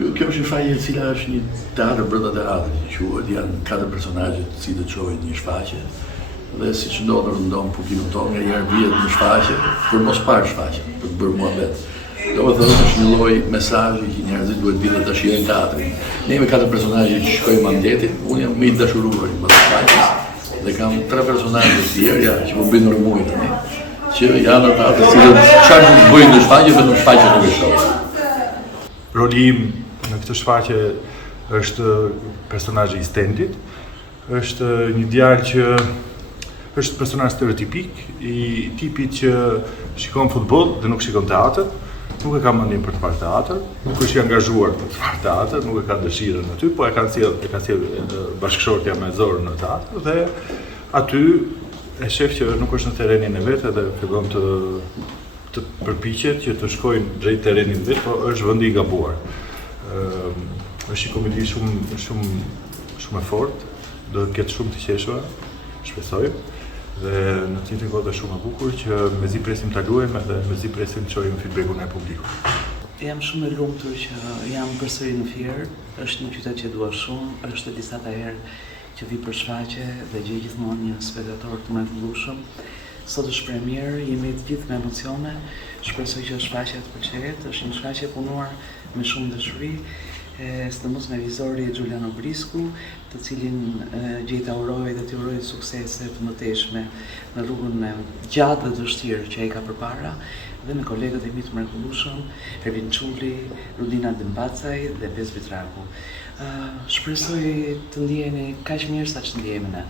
Kjo është një shfaqje e cila është një teatr brenda teatrit, quhet, janë 4 personazhe të cilët çojnë një shfaqje dhe siç ndodh publikun tonë nganjëherë vihet në shfaqje për mos parë shfaqjen, për të bërë muhabet. Domethënë është një lloj mesazhi që njerëzit duhet të ta shijojnë teatrin. Ne jemi 4 personazhe që shkojmë ambientin, unë jam më i dashuruar i shfaqjes dhe kam 3 personazhe të tjerë që po bëjnë normujë tani, që janë ata të cilët çfarë nuk bëjnë në shfaqje, vetëm shfaqje nuk e shohin. Roli im në këtë shfaqje është personazhi i Stendit. Është një djalë që është personazh stereotipik i tipit që shikon futboll dhe nuk shikon teatr, nuk e ka mendjen për të parë teatr, nuk është i angazhuar për të parë teatr, nuk e ka dëshirën aty, po e ka sjell bashkëshortja me zorë në teatr dhe aty e shef që nuk është në terrenin e vet dhe fillon të përpiqet që të shkojnë drejt terrenit vet, po është vendi i gabuar. Është një komedi shumë e fortë, do të ketë shumë të qeshura, shpresoj. Dhe në të njëjtën kohë është shumë e bukur që mezi presim ta luajmë dhe mezi presim të shohim feedbackun e publikut. Jam shumë e lumtur që jam përsëri në Fier. Është një qytet që dua shumë, është disa herë që vi për shfaqje dhe gjej gjithmonë një spektator të mrekullueshëm. Sot është premier, jemi të gjithë me emocione, shpresoj që shfaqja të pëlqejë, është një shfaqje e punuar me shumë dashuri, sidomos me vizori Giuliano Brisku, të cilin gjej ta uroj dhe t'i uroj suksese të mëtejshme në rrugën e gjatë dhe të vështirë që ai ka përpara, dhe me kolegët e mi të mrekullueshëm, Ervin Çulli, Rudina Dembacaj dhe Bez Vitraku. Shpresoj të ndjeheni kaq mirë sa që ndjehemi ne.